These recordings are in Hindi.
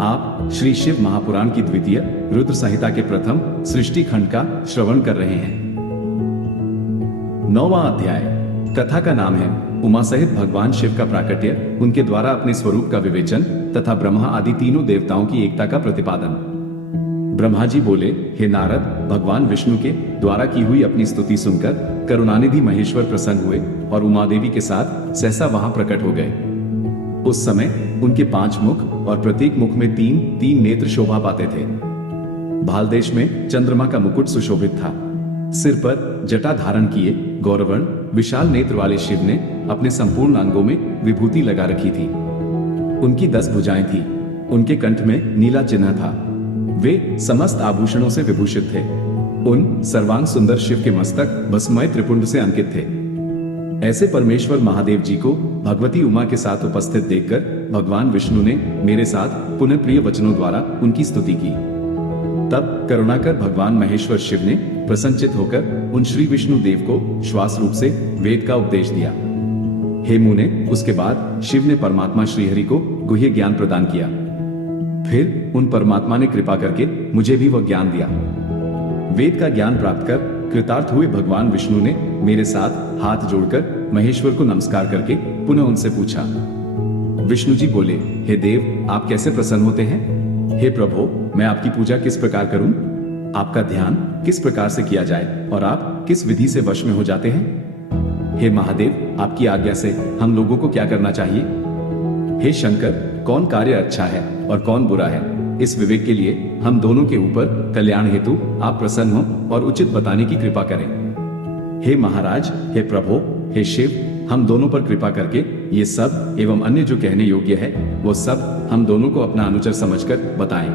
आप श्री शिव महापुराण की द्वितीय रुद्र संहिता के प्रथम सृष्टि खंड का श्रवण कर रहे हैं। 9वां अध्याय। कथा का नाम है उमा सहित भगवान शिव का प्राकट्य, उनके द्वारा अपने स्वरूप का विवेचन तथा ब्रह्मा आदि तीनों देवताओं की एकता का प्रतिपादन। ब्रह्मा जी बोले, हे नारद, भगवान विष्णु के द्वारा की हुई अपनी स्तुति सुनकर करुणानिधि महेश्वर प्रसन्न हुए और उमा देवी के साथ सहसा वहां प्रकट हो गए। उस समय उनके 5 मुख और प्रत्येक मुख में 3 नेत्र शोभा पाते थे। भाल देश में चंद्रमा का मुकुट सुशोभित था। सिर पर जटा धारण किए गौरवर्ण विशाल नेत्र वाले शिव ने अपने संपूर्ण अंगों में विभूति लगा रखी थी। उनकी 10 भुजाएं थी। उनके कंठ में नीला चिन्ह था। वे समस्त आभूषणों से विभूषित थे। उन सर्वांग सुंदर शिव के मस्तक भस्ममय त्रिपुंड से अंकित थे। ऐसे परमेश्वर महादेव जी को भगवती उमा के साथ उपस्थित देखकर भगवान विष्णु ने मेरे साथ पुनः प्रिय वचनों द्वारा उनकी स्तुति की। तब करुणाकर भगवान महेश्वर शिव ने प्रसन्नचित होकर उन श्री विष्णु देव को श्वास रूप से वेद का उपदेश दिया। हे मुने, उसके बाद शिव ने परमात्मा श्रीहरि को गुह्य ज्ञान प्रदान किया। फिर उन परमात्मा ने कृपा करके मुझे भी वह ज्ञान दिया। वेद का ज्ञान प्राप्त कर कृतार्थ हुए भगवान विष्णु ने मेरे साथ हाथ जोड़कर महेश्वर को नमस्कार करके पुनः उनसे पूछा। विष्णु जी बोले, हे देव, आप कैसे प्रसन्न होते हैं? हे प्रभु, मैं आपकी पूजा किस प्रकार करूं? आपका ध्यान किस प्रकार से किया जाए और आप किस विधि से वश में हो जाते हैं? हे महादेव, आपकी आज्ञा से हम लोगों को क्या करना चाहिए? हे शंकर, कौन कार्य अच्छा है और कौन बुरा है, इस विवेक के लिए हम दोनों के ऊपर कल्याण हेतु आप प्रसन्न हो और उचित बताने की कृपा करें। हे महाराज, हे प्रभु, हे शिव, हम दोनों पर कृपा करके ये सब एवं अन्य जो कहने योग्य है वो सब हम दोनों को अपना अनुचर समझकर बताएं।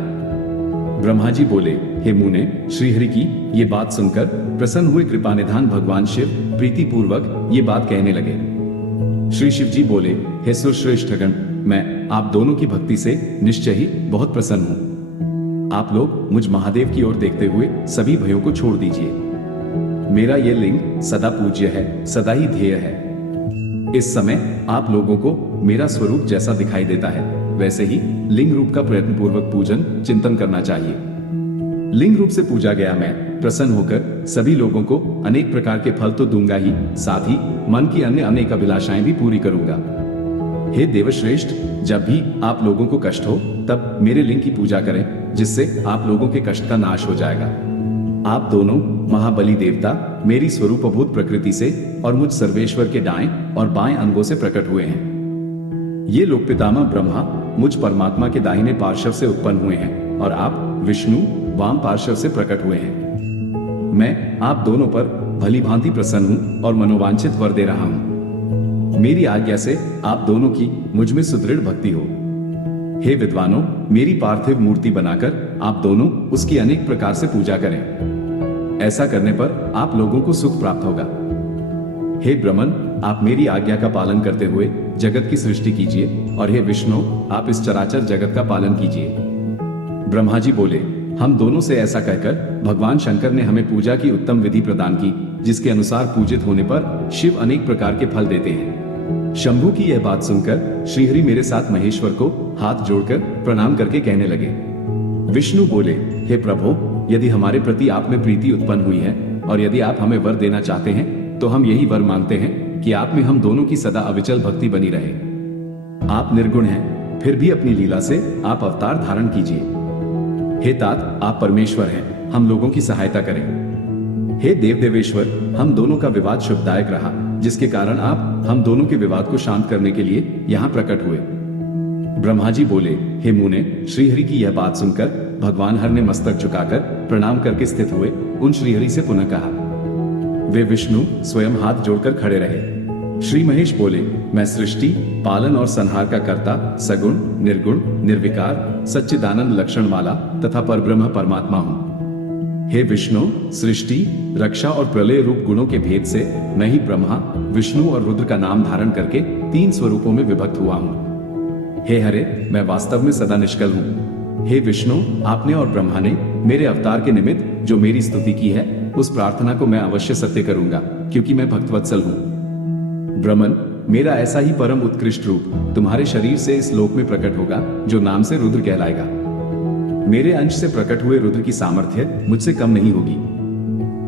ब्रह्मा जी बोले, हे मुने, श्रीहरि की ये बात सुनकर प्रसन्न हुए कृपा निधान भगवान शिव प्रीति पूर्वक ये बात कहने लगे। श्री शिव जी बोले, हे सुरश्रेष्ठगण, मैं आप दोनों की भक्ति से निश्चय ही बहुत प्रसन्न हूं। आप लोग मुझ महादेव की ओर देखते हुए सभी भयों को छोड़ दीजिए। मेरा ये लिंग सदा पूज्य है, सदा ही ध्येय है। इस समय आप लोगों को मेरा स्वरूप जैसा दिखाई देता है वैसे ही लिंग रूप का प्रयत्न पूर्वक पूजन चिंतन करना चाहिए। लिंग रूप से पूजा गया मैं प्रसन्न होकर सभी लोगों को अनेक प्रकार के फल तो दूंगा ही, साथ ही मन की अन्य अनेक अभिलाषाएं भी पूरी करूंगा। हे देवश्रेष्ठ, जब भी आप लोगों को कष्ट हो तब मेरे लिंग की पूजा करें, जिससे आप लोगों के कष्ट का नाश हो जाएगा। आप दोनों महाबली देवता मेरी स्वरूपभूत प्रकृति से और मुझ सर्वेश्वर के दाएं और बाएं अंगों से प्रकट हुए हैं। ये लोक पितामह ब्रह्मा मुझ परमात्मा के दाहिने पार्श्व से उत्पन्न हुए हैं और आप विष्णु वाम पार्श्व से प्रकट हुए हैं। मैं आप दोनों पर भली भांति प्रसन्न हूं और मनोवांछित वर दे रहा हूं। मेरी आज्ञा से आप दोनों की मुझ में सुदृढ़ भक्ति हो। हे विद्वानों, मेरी पार्थिव मूर्ति बनाकर आप दोनों उसकी अनेक प्रकार से पूजा करें। ऐसा करने पर आप लोगों को सुख प्राप्त होगा। हे ब्रह्मन, आप मेरी आज्ञा का पालन करते हुए जगत की सृष्टि कीजिए और हे विष्णु, आप इस चराचर जगत का पालन कीजिए। ब्रह्मा जी बोले, हम दोनों से ऐसा कहकर भगवान शंकर ने हमें पूजा की उत्तम विधि प्रदान की, जिसके अनुसार पूजित होने पर शिव अनेक प्रकार के फल देते हैं। शंभु की यह बात सुनकर श्रीहरि मेरे साथ महेश्वर को हाथ जोड़कर प्रणाम करके कहने लगे। विष्णु बोले, हे प्रभु, यदि हमारे प्रति आप में प्रीति उत्पन्न हुई है और यदि आप हमें वर देना चाहते हैं तो हम यही वर मांगते हैं कि आप में हम दोनों की सदा अविचल भक्ति बनी रहे। आप निर्गुण हैं, फिर भी अपनी लीला से आप अवतार धारण कीजिए। हे तात, आप परमेश्वर हैं, हम लोगों की सहायता करें। हे देव देवेश्वर, हम दोनों का विवाद शुभदायक रहा, जिसके कारण आप हम दोनों के विवाद को शांत करने के लिए यहाँ प्रकट हुए। ब्रह्मा जी बोले, हे मुने, श्रीहरि की यह बात सुनकर भगवान हर ने मस्तक झुकाकर प्रणाम करके स्थित हुए उन श्रीहरि से पुनः कहा। वे विष्णु स्वयं हाथ जोड़कर खड़े रहे। श्री महेश बोले, मैं सृष्टि पालन और संहार का कर्ता, सगुण निर्गुण निर्विकार सच्चिदानंद लक्षण वाला तथा परब्रह्म परमात्मा हूँ। हे विष्णु, सृष्टि रक्षा और प्रलय रूप गुणों के भेद से मैं ही ब्रह्मा विष्णु और रुद्र का नाम धारण करके 3 स्वरूपों में विभक्त हुआ हूँ। हे हरे, मैं वास्तव में सदा निष्कल हूँ। हे विष्णु, आपने और ब्रह्मा ने मेरे अवतार के निमित्त जो मेरी स्तुति की है उस प्रार्थना को मैं अवश्य सत्य करूंगा, क्योंकि मैं भक्तवत्सल हूँ। ब्रह्मन, मेरा ऐसा ही परम उत्कृष्ट रूप तुम्हारे शरीर से इस लोक में प्रकट होगा, जो नाम से रुद्र कहलाएगा। मेरे अंश से प्रकट हुए रुद्र की सामर्थ्य मुझसे कम नहीं होगी।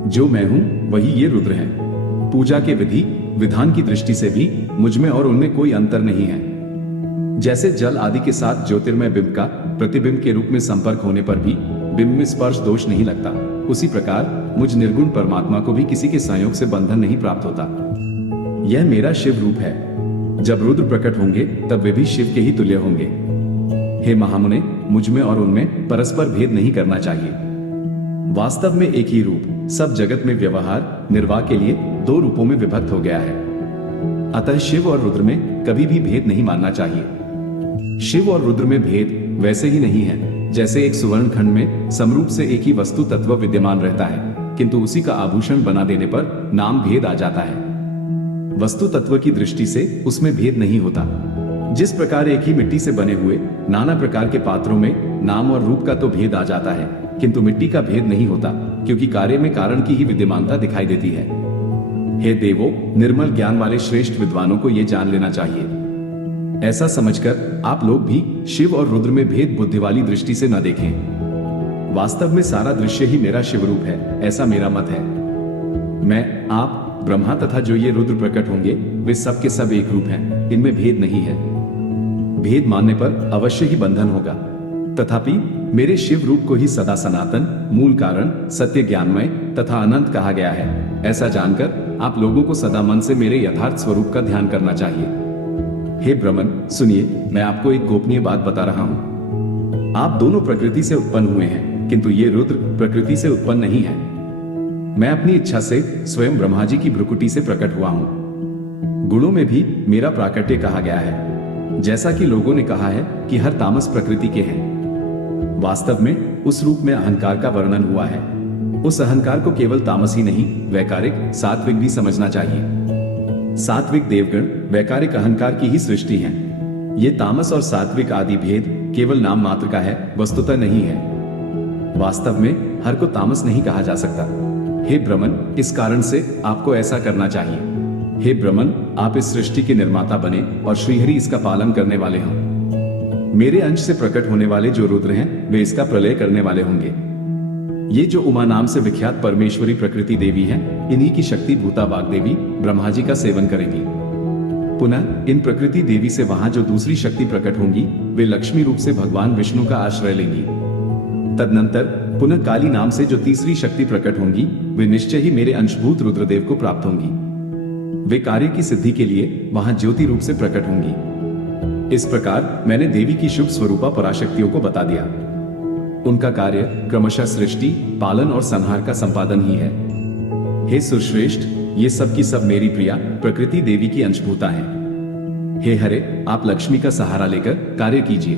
जो मैं हूं वही ये रुद्र हैं। पूजा के विधि विधान की दृष्टि से भी मुझ में और उनमें कोई अंतर नहीं है। जैसे जल आदि के साथ ज्योतिर्मय बिंब का प्रतिबिंब के रूप में संपर्क होने पर भी बिंब में स्पर्श दोष नहीं लगता, उसी प्रकार मुझ निर्गुण परमात्मा को भी किसी के संयोग से बंधन नहीं प्राप्त होता। यह मेरा शिव रूप है। जब रुद्र प्रकट होंगे तब वे भी शिव के ही तुल्य होंगे। हे महामुने, मुझ में और उनमें परस्पर भेद नहीं करना चाहिए। वास्तव में एक ही रूप सब जगत में व्यवहार निर्वाह के लिए दो रूपों में विभक्त हो गया है। अतः शिव और रुद्र में कभी भी भेद नहीं मानना चाहिए। शिव और रुद्र में भेद वैसे ही नहीं है जैसे एक सुवर्ण खंड में समरूप से एक ही वस्तु तत्व विद्यमान रहता है, किंतु उसी का आभूषण बना देने पर नाम भेद आ जाता है। वस्तु तत्व की दृष्टि से उसमें भेद नहीं होता। जिस प्रकार एक ही मिट्टी से बने हुए नाना प्रकार के पात्रों में नाम और रूप का तो भेद आ जाता है, किंतु मिट्टी का भेद नहीं होता, क्योंकि कार्य में कारण की ही विद्यमानता दिखाई देती है। हे देवो, निर्मल ज्ञान वाले श्रेष्ठ विद्वानों को यह जान लेना चाहिए। ऐसा समझकर आप लोग भी शिव और रुद्र में भेद बुद्धि वाली दृष्टि से न देखें। वास्तव में सारा दृश्य ही मेरा शिव रूप है, ऐसा मेरा मत है। मैं, आप, ब्रह्मा तथा जो ये रुद्र प्रकट होंगे वे सब के सब एक रूप हैं, इनमें भेद नहीं है। भेद मानने पर अवश्य ही बंधन होगा। तथापि मेरे शिव रूप को ही सदा सनातन, मूल कारण, सत्य ज्ञानमय तथा अनंत कहा गया है। ऐसा जानकर आप लोगों को सदा मन से मेरे यथार्थ स्वरूप का ध्यान करना चाहिए। हे ब्रह्मन, सुनिए, मैं आपको एक गोपनीय बात बता रहा हूं। आप दोनों प्रकृति से उत्पन्न हुए हैं, किंतु ये रुद्र प्रकृति से उत्पन्न नहीं है। मैं अपनी इच्छा से स्वयं ब्रह्मा जी की भ्रुकुटी से प्रकट हुआ हूं। गुणों में भी मेरा प्राकट्य कहा गया है, जैसा कि लोगों ने कहा है कि हर तामस प्रकृति के हैं। वास्तव में उस रूप में अहंकार का वर्णन हुआ है। उस अहंकार को केवल तामस ही नहीं, वैकारिक, सात्विक भी समझना चाहिए। सात्विक देवगण वैकारिक अहंकार की ही सृष्टि हैं। ये तामस और सात्विक आदि भेद केवल नाम मात्र का है, वस्तुतः नहीं है। वास्तव में हर को तामस नहीं कहा जा सकता। हे ब्रह्मन, इस कारण से आपको ऐसा करना चाहिए। हे ब्रह्मन, आप इस सृष्टि के निर्माता बने और श्रीहरि इसका पालन करने वाले हों। मेरे अंश से प्रकट होने वाले जो रुद्र हैं वे इसका प्रलय करने वाले होंगे। ये जो उमा नाम से विख्यात परमेश्वरी प्रकृति देवी हैं, इन्हीं की शक्ति भूता वाग्देवी ब्रह्मा जी का सेवन करेंगी। पुनः इन प्रकृति देवी से वहां जो दूसरी शक्ति प्रकट होंगी वे लक्ष्मी रूप से भगवान विष्णु का आश्रय लेंगी। तदनंतर पुनः काली नाम से जो तीसरी शक्ति प्रकट होंगी वे निश्चय ही मेरे अंशभूत रुद्रदेव को प्राप्त होंगी। वे कार्य की सिद्धि के लिए वहां ज्योति रूप से प्रकट होंगी। इस प्रकार मैंने देवी की शुभ स्वरूपा पराशक्तियों को बता दिया। उनका कार्य क्रमशः सृष्टि, पालन और संहार का संपादन ही है। हे सुरश्रेष्ठ, ये सब की सब मेरी प्रिया प्रकृति देवी की अंशभूता हैं। हे हरे, आप लक्ष्मी का सहारा लेकर कार्य कीजिए।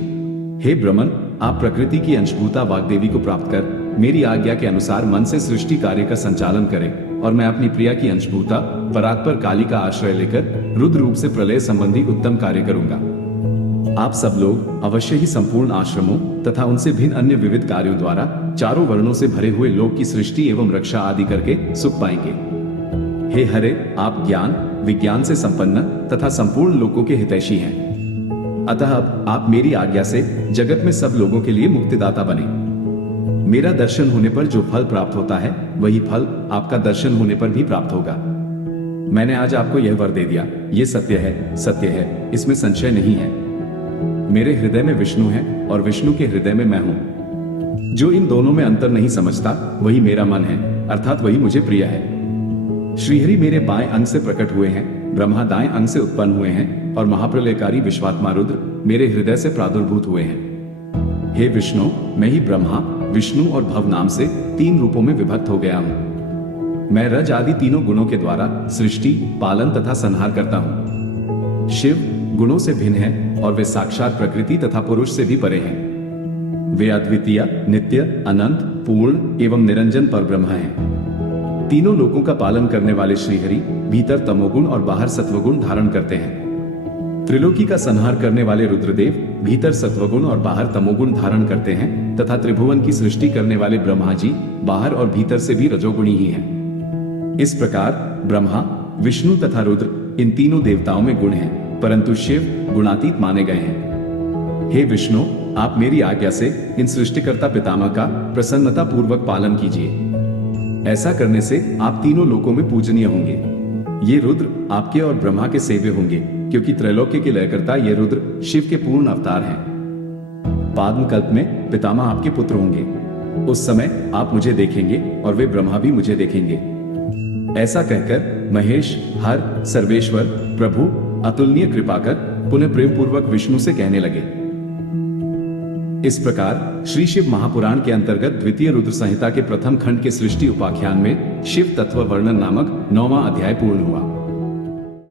हे ब्रह्मन, आप प्रकृति की अंशभूता वाग्देवी को प्राप्त कर मेरी आज्ञा के अनुसार मन से सृष्टि कार्य का संचालन करें, और मैं अपनी प्रिया की अंशभूता परात्पर काली का आश्रय लेकर रुद्र रूप से प्रलय संबंधी उत्तम कार्य करूंगा। आप सब लोग अवश्य ही संपूर्ण आश्रमों तथा उनसे भिन्न अन्य विविध कार्यों द्वारा चारों वर्णों से भरे हुए लोक की सृष्टि एवं रक्षा आदि करके सुख पाएंगे। हे हरे, आप ज्ञान विज्ञान से संपन्न तथा संपूर्ण लोकों के हितैषी हैं। अतः अब आप मेरी आज्ञा से जगत में सब लोगों के लिए मुक्तिदाता बने। मेरा दर्शन होने पर जो फल प्राप्त होता है वही फल आपका दर्शन होने पर भी प्राप्त होगा। मैंने आज आपको यह वर दे दिया, ये सत्य है, सत्य है, इसमें संशय नहीं है। मेरे हृदय में विष्णु है और विष्णु के हृदय में मैं हूं। जो इन दोनों में अंतर नहीं समझता वही मेरा मन है, अर्थात वही मुझे प्रिय है। श्रीहरि मेरे बाएं अंग से प्रकट हुए हैं, ब्रह्मा दाएं अंग से उत्पन्न हुए हैं और महाप्रलयकारी विश्वात्मा रुद्र मेरे हृदय से प्रादुर्भूत हुए हैं। हे विष्णु, मैं ही ब्रह्मा, विष्णु और भव नाम से तीन रूपों में विभक्त हो गया हूं। मैं रज आदि तीनों गुणों के द्वारा सृष्टि, पालन तथा संहार करता हूं। शिव गुणों से भिन्न है और वे साक्षात प्रकृति तथा पुरुष से भी परे हैं। वे अद्वितीय, नित्य, अनंत, पूर्ण एवं निरंजन परब्रह्म हैं। तीनों लोकों का पालन करने वाले श्रीहरि भीतर तमोगुण और बाहर सत्वगुण धारण करते हैं। त्रिलोकी का संहार करने वाले रुद्रदेव भीतर सत्वगुण और बाहर तमोगुण धारण करते हैं तथा त्रिभुवन की सृष्टि करने वाले ब्रह्मा जी बाहर और भीतर से भी रजोगुणी ही हैं। इस प्रकार ब्रह्मा, विष्णु तथा रुद्र इन तीनों देवताओं में गुण हैं, परंतु शिव गुणातीत माने गए हैं। हे विष्णु, आप मेरी आज्ञा से इन सृष्टिकर्ता पितामह का प्रसन्नता पूर्वक पालन कीजिए। ऐसा करने से आप तीनों लोकों में पूजनीय होंगे। ये रुद्र आपके और ब्रह्मा के सेव्य होंगे, क्योंकि त्रैलोक्य के लयकर्ता ये रुद्र शिव के पूर्ण अवतार हैं। पाद्म कल्प में पितामह आपके पुत्र होंगे। उस समय आप मुझे देखेंगे और वे ब्रह्मा भी मुझे देखेंगे। ऐसा कहकर महेश, हर, सर्वेश्वर, प्रभु अतुलनीय कृपा कर पुनः प्रेम पूर्वक विष्णु से कहने लगे। इस प्रकार श्री शिव महापुराण के अंतर्गत द्वितीय रुद्र संहिता के प्रथम खंड के सृष्टि उपाख्यान में शिव तत्व वर्णन नामक 9वां अध्याय पूर्ण हुआ।